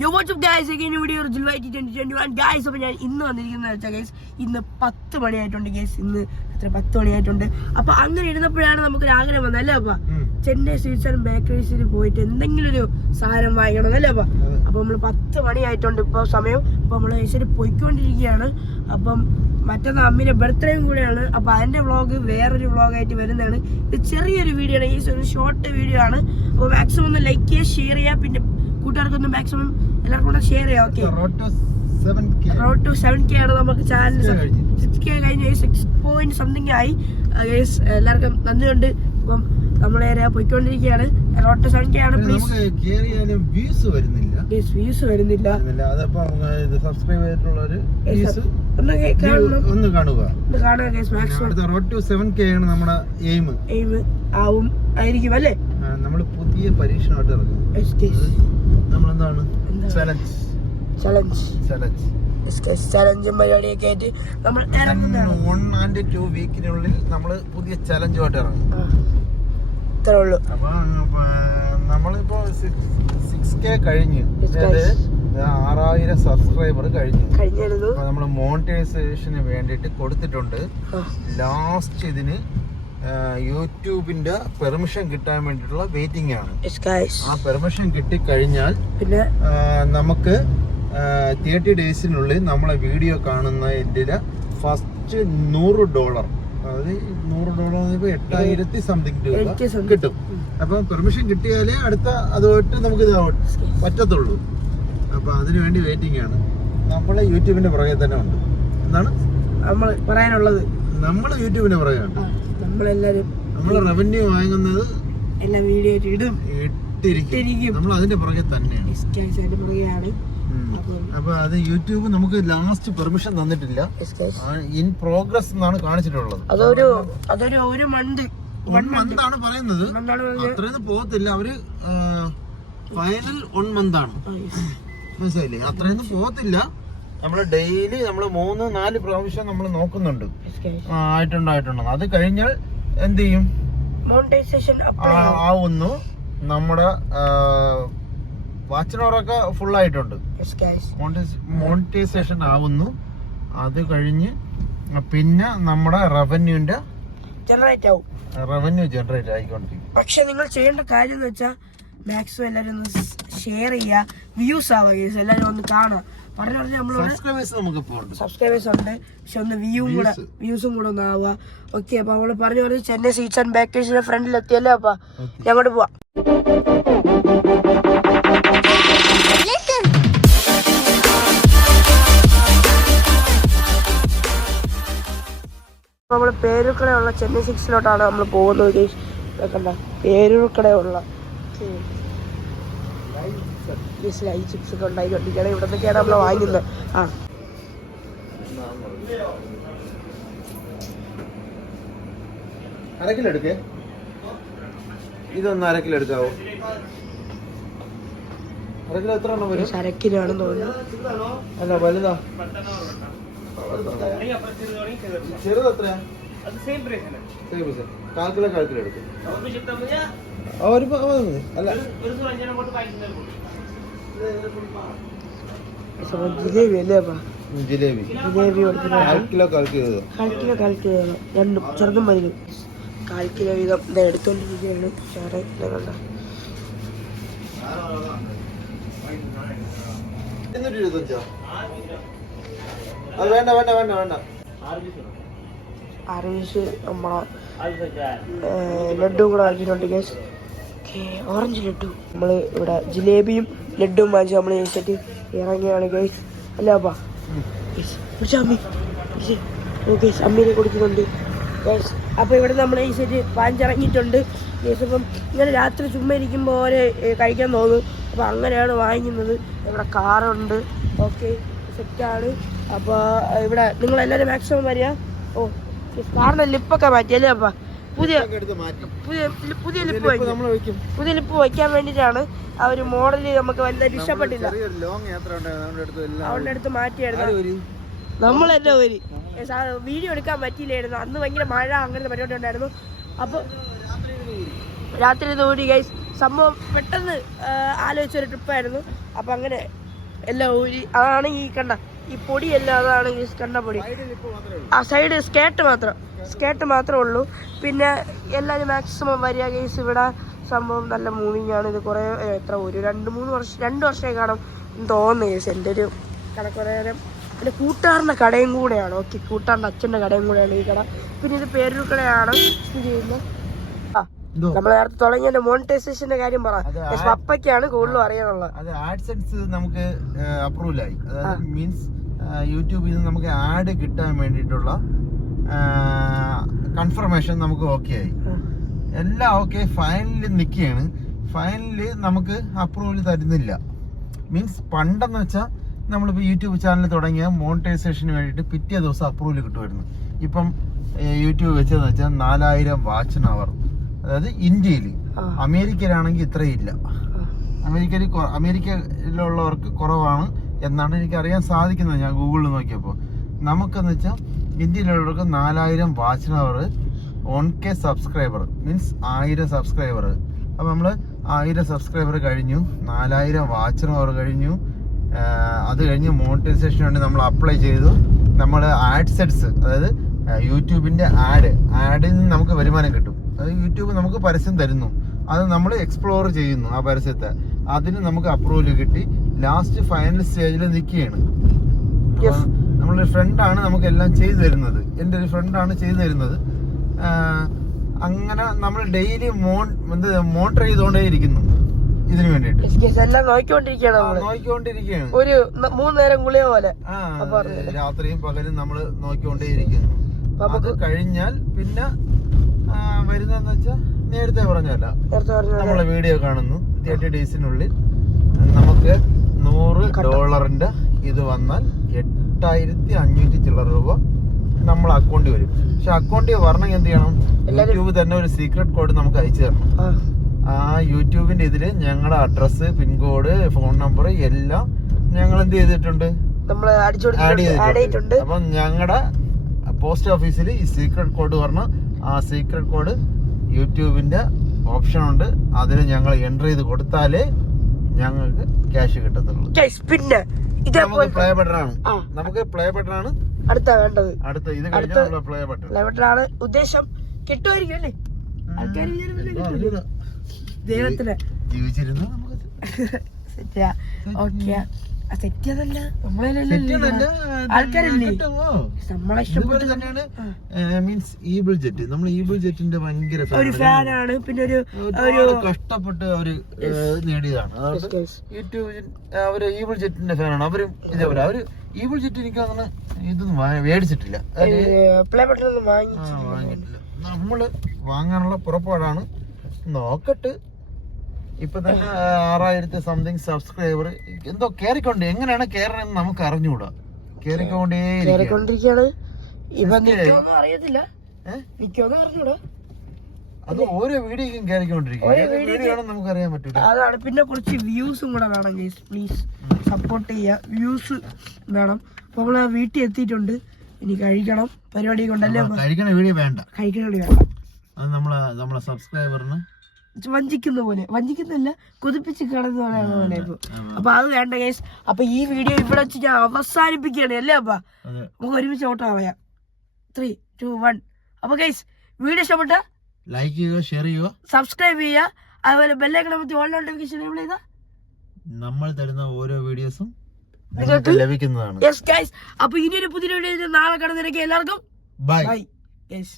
Yo, what's up guys? Again video original 2021 guys. അപ്പോൾ ഞാൻ ഇന്ന് വന്നിരിക്കുന്നത് വെച്ചാൽ ഗൈസ് ഇന്ന് 10 മണിയായിട്ടുണ്ട് ഗൈസ്. ഇന്ന് എത്ര 10 മണിയായിട്ടുണ്ട്. അപ്പോൾ അങ്ങനെ ഇരുന്നപ്പോഴാണ് നമുക്ക് ആഗ്രഹം വന്നത് അല്ലേ അപ്പ? ചെന്നൈ സ്വീറ്റ്സ് ആൻഡ് ബേക്കറീസിൽ പോയിട്ട് എന്തെങ്കിലും ഒരു സാധനം വാങ്ങിക്കണം അല്ലേ അപ്പ? അപ്പോൾ നമ്മൾ 10 മണിയായിട്ടുണ്ട് ഇപ്പോൾ സമയം. അപ്പോൾ നമ്മൾ ഏശ്വരി പോയിക്കൊണ്ടിരിക്കുകയാണ്. അപ്പം മറ്റന്നാൾ അമ്മിൻ്റെ ബർത്ത്ഡേയും കൂടെയാണ്. അപ്പോൾ അതിൻ്റെ വ്ളോഗ് വേറൊരു വ്ളോഗായിട്ട് വരുന്നതാണ്. ഇത് ചെറിയൊരു വീഡിയോ ആണ് ഗൈസ്, ഒരു ഷോർട്ട് വീഡിയോ ആണ്. അപ്പോൾ മാക്സിമം ഒന്ന് ലൈക്ക് ചെയ്യുക, ഷെയർ ചെയ്യുക, പിന്നെ കൂട്ടുകാർക്കൊന്നും മാക്സിമം എല്ലാവർക്കും കൂടെ ഷെയർ ചെയ്യാം. ഓക്കെ, റോഡ് ടു 7K ആണ് നമുക്ക് ചാനൽ. 6K കഴിഞ്ഞ് 6 ആയി ഗൈസ്. എല്ലാവർക്കും നന്ദിയുണ്ട്. അപ്പം നമ്മളെ പോയിക്കൊണ്ടിരിക്കുകയാണ്. റോഡ് ടു 7K ആണ്. പ്ലീസ് വ്യൂസ് വരുന്നില്ല. ഒന്ന് കാണുക guys. Maximum road to 7K ആണ് നമ്മുടെ എയിം ആവും ആയിരിക്കും അല്ലേ. നമ്മൾ പുതിയ പരീക്ഷണമായിട്ട് ഇറങ്ങും. നമ്മളെന്താണ് ചലഞ്ചും പരിപാടിയൊക്കെ ആയിട്ട് നമ്മൾ 1 and 2 വീക്കിനുള്ളിൽ നമ്മൾ പുതിയ ചലഞ്ചുമായിട്ട് ഇറങ്ങും. ഇത്രേ ഉള്ളൂ. അപ്പൊ നമ്മളിപ്പോ 6K കഴിഞ്ഞു, 6000 സബ്സ്ക്രൈബർ കഴിഞ്ഞിരുന്നു. നമ്മൾ മോണിറ്റൈസേഷന് വേണ്ടിയിട്ട് കൊടുത്തിട്ടുണ്ട്. ലാസ്റ്റ് ഇതിന് യൂട്യൂബിന്റെ പെർമിഷൻ കിട്ടാൻ വേണ്ടിയിട്ടുള്ള വെയിറ്റിംഗ് ആണ്. ആ പെർമിഷൻ കിട്ടിക്കഴിഞ്ഞാൽ പിന്നെ നമുക്ക് 30 ഡേയ്സിനുള്ളിൽ നമ്മളെ വീഡിയോ കാണുന്നതിന്റെ ഫസ്റ്റ് $100, അതായത് $100 8,000 സംതിങ് രൂപ കിട്ടും. അപ്പൊ പെർമിഷൻ കിട്ടിയാലേ അടുത്ത അതുമായിട്ട് നമുക്ക് പറ്റത്തുള്ളൂ. അപ്പൊ അതിനു വേണ്ടി വെയിറ്റിംഗ് ആണ്. നമ്മളെ യൂട്യൂബിന്റെ പുറകെ തന്നെ ഉണ്ട്. എന്താണ് നമ്മൾ പറയാനുള്ളത്? നമ്മള് യൂട്യൂബിന്റെ പുറകെയാണ്. നമ്മള് റവന്യൂ വാങ്ങുന്നത് എല്ലാ വീഡിയോ ഇട്ടിരിക്കും. നമ്മൾ അതിന്റെ പുറകെ തന്നെയാണ്. അപ്പൊ അത് യൂട്യൂബ് നമുക്ക് ലാസ്റ്റ് പെർമിഷൻ തന്നിട്ടില്ല. ഇൻ പ്രോഗ്രസ് എന്നാണ് കാണിച്ചിട്ടുള്ളത്. അതൊരു മന്ത് ആണ് പറയുന്നത്. അത്രയൊന്നും പോകത്തില്ല. അവര് ഫൈനൽ 1 month ആണ്. മനസ്സിലായില്ലേ? അത്രയൊന്നും പോകത്തില്ല. നമ്മള് ഡെയിലി നമ്മള് 3-4 പ്രാവശ്യം നമ്മൾ നോക്കുന്നുണ്ട് ആയിട്ടുണ്ടോ. അത് കഴിഞ്ഞാൽ എന്ത് ചെയ്യും? മോണിറ്റൈസേഷൻ ആവുന്നു. നമ്മുടെ വാച്ചിനോറൊക്കെ ഫുൾ ആയിട്ടുണ്ട്. മോണിറ്റൈസേഷൻ ആവുന്നു. അത് കഴിഞ്ഞ് പിന്നെ നമ്മുടെ റവന്യൂ ജനറേറ്റ് ആയിക്കൊണ്ടിരിക്കും. പക്ഷെ നിങ്ങൾ ചെയ്യേണ്ട കാര്യം എന്ന് വെച്ചാൽ മാക്സിമം എല്ലാവരും ഒന്ന് ഷെയർ ചെയ്യുക, വ്യൂസ് ആവുക, എല്ലാവരും ഒന്ന് കാണുക. പറഞ്ഞ നമ്മളോട് സബ്സ്ക്രൈബേഴ്സ് ഉണ്ട്, പക്ഷെ ഒന്ന് വ്യൂസും കൂടെ ഒന്ന് ആവുക. ഓക്കെ, അപ്പൊ നമ്മള് പറഞ്ഞു ചെന്നൈ സ്വീറ്റ്സ് ആൻഡ് ബേക്കേഴ്സിന്റെ ഫ്രണ്ടിൽ എത്തിയല്ലേ. അപ്പൊ ഞങ്ങോട്ട് പോവാം. നമ്മള് പേരൂർക്കടയുള്ള ചെന്നൈ സിക്സിലോട്ടാണ് നമ്മൾ പോകുന്നത്. കണ്ട പേരൂർക്കടയുള്ള ചിപ്സ് ഒക്കെ ഉണ്ടായിക്കൊണ്ടിരിക്കുകയാണ്. ഇവിടെ നിന്നൊക്കെയാണ് നമ്മൾ വാങ്ങുന്നത്. അരക്കിലോ എടുക്കേ. ഇതൊന്ന് അരക്കിലോ എടുക്കാവോ? അരക്കിലോ എത്ര എണ്ണം വരും? അരക്കിലോ ആണെന്ന് തോന്നുന്നു. അല്ല വലുതാ. ചെറുത് എത്രയാ? 1/4 കിലോ എടുക്കും. അല്ല ജിലേബി അല്ലേ? ജിലേബി 1/4 കിലോ രണ്ടും ചെറുതും വലുതും 1/4 കിലോ വീതം എടുത്തോണ്ടിരിക്കുകയാണ്. കണ്ട 225. അത് വേണ്ട 6 പീസ് നമ്മളെ ലഡ്ഡും കൂടെ വാങ്ങിയിട്ടുണ്ട് ഗൈസ്. ഓറഞ്ച് ലഡ്ഡു. നമ്മൾ ഇവിടെ ജിലേബിയും ലഡ്ഡും വാങ്ങിച്ച് നമ്മൾ കഴിച്ചിട്ട് ഇറങ്ങിയാണ് ഗൈസ്. അല്ല അപ്പാ അമ്മീനെ കൊടുക്കുന്നുണ്ട് ഗൈസ്. അപ്പോൾ ഇവിടെ നമ്മൾ ഈ സെറ്റ് വാങ്ങിച്ചിറങ്ങിയിട്ടുണ്ട് ഗൈസ്. അപ്പം ഇങ്ങനെ രാത്രി ചുമ്മാ ഇരിക്കുമ്പോൾ ഓരോ കഴിക്കാൻ തോന്നും. അപ്പോൾ അങ്ങനെയാണ് വാങ്ങിക്കുന്നത്. ഇവിടെ കാറുണ്ട്. ഓക്കെ, സെറ്റാണ്. അപ്പോൾ ഇവിടെ നിങ്ങളെല്ലാവരും മാക്സിമം വരിക. കാറിൻ്റെ ലിപ്പൊക്കെ മാറ്റിയല്ലേ അപ്പാ? പുതിയ ലിപ്പ് വയ്ക്കാൻ വേണ്ടിയിട്ടാണ്. ആ ഒരു മോഡല് നമുക്ക് വലുതായിട്ട് ഇഷ്ടപ്പെട്ടില്ല. അവളുടെ അടുത്ത് മാറ്റിയായിരുന്നു. നമ്മളെന്നെ ഒരു വീഡിയോ എടുക്കാൻ പറ്റിയില്ലായിരുന്നു. അന്ന് ഭയങ്കര മഴ, അങ്ങനത്തെ പരിപാടി ഉണ്ടായിരുന്നു. അപ്പോൾ രാത്രി ഓടി ഗൈസ്. സംഭവം പെട്ടെന്ന് ആലോചിച്ചൊരു ട്രിപ്പായിരുന്നു. അപ്പം അങ്ങനെ എല്ലാം ഊരി. അതാണ് ഈ കണ്ട ഈ പൊടിയെല്ലാം, അതാണ് ഈ കണ്ട പൊടി. ആ സൈഡ് സ്കേർട്ട് മാത്രമേ ഉള്ളൂ. പിന്നെ എല്ലാവരും മാക്സിമം വരിക ഗൈസ്. ഇവിടെ സംഭവം നല്ല മൂവിങ് ആണ്. ഇത് കുറേ ഒരു 2 വർഷമായി കാണും തോന്നുന്നു ഗൈസ്. എൻ്റെ ഒരു കടക്കുറേരം എൻ്റെ കൂട്ടുകാരൻ്റെ കടയും കൂടെയാണ്. ഓക്കെ, കൂട്ടുകാരൻ്റെ അച്ഛൻ്റെ കടയും കൂടെയാണ് ഈ കട. പിന്നെ ഇത് പേരൂർ കടയാണ് സ്ഥിതി ചെയ്യുന്നത്. നമ്മൾ നേരത്തെ തുടങ്ങിയ മോണിറ്റൈസേഷന്റെ കാര്യം പറ. പപ്പയ്ക്കാണ് കൂടുതലും അറിയാനുള്ളത്. അത് ആഡ്സെൻസ് നമുക്ക് അപ്രൂവൽ ആയി. അതായത് മീൻസ് യൂട്യൂബിൽ നിന്ന് നമുക്ക് ആഡ് കിട്ടാൻ വേണ്ടിയിട്ടുള്ള കൺഫർമേഷൻ നമുക്ക് ഓക്കെ ആയി. എല്ലാം ഓക്കെ, ഫൈനലിൽ നിൽക്കുകയാണ്. ഫൈനലിൽ നമുക്ക് അപ്രൂവൽ തരുന്നില്ല. മീൻസ് പണ്ടെന്ന് വെച്ചാൽ നമ്മളിപ്പോൾ യൂട്യൂബ് ചാനൽ തുടങ്ങിയ മോണിറ്റൈസേഷന് വേണ്ടിയിട്ട് പിറ്റേ ദിവസം അപ്രൂവൽ കിട്ടുമായിരുന്നു. ഇപ്പം യൂട്യൂബ് വെച്ചതെന്ന് വെച്ചാൽ 4000 വാച്ച് അവർ. അതായത് ഇന്ത്യയിൽ. അമേരിക്കയിലാണെങ്കിൽ ഇത്രയില്ല. അമേരിക്കയിലുള്ളവർക്ക് കുറവാണ് എന്നാണ് എനിക്ക് അറിയാൻ സാധിക്കുന്നത്. ഞാൻ ഗൂഗിളിൽ നോക്കിയപ്പോൾ നമുക്കെന്ന് വെച്ചാൽ ഇന്ത്യയിലുള്ളവർക്ക് 4000 വാച്ച് അവർ, 1K സബ്സ്ക്രൈബർ മീൻസ് 1000 സബ്സ്ക്രൈബർ. അപ്പോൾ നമ്മൾ 1000 സബ്സ്ക്രൈബർ കഴിഞ്ഞു, 4000 വാച്ച് അവർ കഴിഞ്ഞു. അത് കഴിഞ്ഞ് മോണിറ്റൈസേഷന് വേണ്ടി നമ്മൾ അപ്ലൈ ചെയ്തു. നമ്മൾ ആഡ്സെൻസ്, അതായത് യൂട്യൂബിൻ്റെ ആഡിൽ നിന്ന് നമുക്ക് വരുമാനം കിട്ടും. അത് യൂട്യൂബ് നമുക്ക് പരസ്യം തരുന്നു, അത് നമ്മൾ എക്സ്പ്ലോർ ചെയ്യുന്നു ആ പരസ്യത്തെ. അതിന് നമുക്ക് അപ്രൂവൽ കിട്ടി. ലാസ്റ്റ് ഫൈനൽ സ്റ്റേജിൽ നിൽക്കുകയാണ്. നമ്മളൊരു ഫ്രണ്ടാണ് നമുക്കെല്ലാം ചെയ്തു തരുന്നത്. എൻ്റെ ഒരു ഫ്രണ്ടാണ് ചെയ്തു തരുന്നത്. അങ്ങനെ നമ്മൾ ഡെയിലി മോണിറ്റർ ചെയ്തുകൊണ്ടേ ഇരിക്കുന്നു ഇതിനു വേണ്ടിട്ട്. നോക്കിക്കൊണ്ടിരിക്കുകയാണ്. ഒരു 3 നേരം ഗുളിക പോലെ രാത്രിയും പകലും നമ്മൾ നോക്കിക്കൊണ്ടേ ഇരിക്കുന്നു. അത് കഴിഞ്ഞാൽ പിന്നെ വരുന്നതെന്ന് വെച്ചാൽ നേരത്തെ പറഞ്ഞല്ല, നമ്മളെ വീഡിയോ കാണുന്നു. 30 ഡേയ്സിനുള്ളിൽ നമുക്ക് $100 ഇത് വന്നാൽ 8500 ചില്ലറ രൂപ നമ്മളെ അക്കൗണ്ടിൽ വരും. പക്ഷെ അക്കൗണ്ടിൽ വരണമെങ്കിൽ എന്ത് ചെയ്യണം? യൂട്യൂബ് തന്നെ ഒരു സീക്രട്ട് കോഡ് നമുക്ക് അയച്ചു തരണം. ആ യൂട്യൂബിന്റെ ഇതില് ഞങ്ങളുടെ അഡ്രസ്, പിൻകോഡ്, ഫോൺ നമ്പർ എല്ലാം ഞങ്ങൾ എന്ത് ചെയ്തിട്ടുണ്ട്? ആഡ് ചെയ്തിട്ടുണ്ട്. അപ്പം ഞങ്ങളുടെ പോസ്റ്റ് ഓഫീസിൽ ഈ സീക്രട്ട് കോഡ് പറഞ്ഞാൽ ആ സീക്രട്ട് കോഡ് യൂട്യൂബിന്റെ ഓപ്ഷൻ ഉണ്ട്, അതിൽ ഞങ്ങൾ എൻ്റർ ചെയ്ത് കൊടുത്താലേ ഞങ്ങൾക്ക് ക്യാഷ് കിട്ടത്തുള്ളൂ. പിന്നെ നമുക്ക് പ്ലേ ബട്ടൺ ആണ് അടുത്ത വേണ്ടത്. അടുത്ത ഇത് കഴിഞ്ഞാൽ പ്ലേ ബട്ടൺ ആണ് ഉദ്ദേശം. കിട്ടുമായിരിക്കും അല്ലേ? ആൾക്കാർ ദൈവത്തിന് ജീവിച്ചിരുന്നു ആൾക്കാരല്ലേ നമ്മളെ തന്നെയാണ്. മീൻസ് ഈബിൾ ജെറ്റ്, നമ്മൾ ഈബിൾ ജെറ്റിന്റെ ഭയങ്കര ഒരു ഫാനാണ്. പിന്നെ ഒരു കഷ്ടപ്പെട്ട് അവര് നേടിയതാണ്. അതായത് യൂട്യൂബ് അവര് ഈബിൾ ജെറ്റിന്റെ ഫാനാണ്. അവരും ഇതേപോലെ അവര് ഈബിൾ ജെറ്റ് എനിക്ക് അങ്ങനെ ഇതൊന്നും മേടിച്ചിട്ടില്ല, പ്ലേ ബട്ടൺ ഒന്നും വാങ്ങിയിട്ടില്ല. നമ്മള് വാങ്ങാനുള്ള പുറപ്പാടാണ്. നോക്കട്ട്. ഇപ്പൊ തന്നെ 6000 സംതിങ് സബ്സ്ക്രൈബർ എന്തോ കേറിക്കൊണ്ട്. എങ്ങനെയാണ് കേറണമെന്ന് നമുക്ക് അറിഞ്ഞുകൂടാ. കേറിക്കൊണ്ടിരിക്കുകയാണ്. അത് ഓരോ വീഡിയോക്കും കേറിക്കൊണ്ടിരിക്കും. നമുക്ക് അറിയാൻ പറ്റൂല. അതാണ്. പിന്നെ കുറച്ച് വ്യൂസും കൂടെ വേണം ഗൈസ്. പ്ലീസ് സപ്പോർട്ട് ചെയ്യുക. വ്യൂസ് വേണം. അപ്പൊ നമ്മള് വീട്ടിൽ എത്തിയിട്ടുണ്ട്. ഇനി കഴിക്കണം. പരിപാടി കൊണ്ടല്ലേ കഴിക്കണ വീഡിയോ വേണ്ട. കഴിക്കണ വീഡിയോ വേണ്ട. അത് നമ്മളെ സബ്സ്ക്രൈബറിന് വഞ്ചിക്കുന്നില്ല, കൊതിപ്പിച്ച് കളയുന്ന പോലെ ഇപ്പൊ. അപ്പൊ അത് വേണ്ട ഗൈസ്. അപ്പൊ ഈ വീഡിയോ ഇവിടെ വെച്ച് ഞാൻ അവസാനിപ്പിക്കുകയാണ് അല്ലേ അപ്പ? നമുക്ക് ഒരുമിച്ച് ഓട്ടോ പറയാം. 3, 2, 1. അപ്പൊ ഗൈസ് വീഡിയോ ഇഷ്ടപ്പെട്ട ലൈക്ക് ചെയ്യുക, ഷെയർ ചെയ്യുക, സബ്സ്ക്രൈബ് ചെയ്യുക. അതുപോലെ ബെല്ലൈക്കൺ അമർത്തി ഓൾ നോട്ടിഫിക്കേഷൻ എനേബിൾ ചെയ്താൽ നമ്മൾ തരുന്ന ഓരോ വീഡിയോസും ലഭിക്കുന്നതാണ്. Yes guys. അപ്പൊ ഇനിയൊരു പുതിയ വീഡിയോ നാളെ കാണുന്നതിനൊക്കെ എല്ലാവർക്കും ബൈ. യെസ്.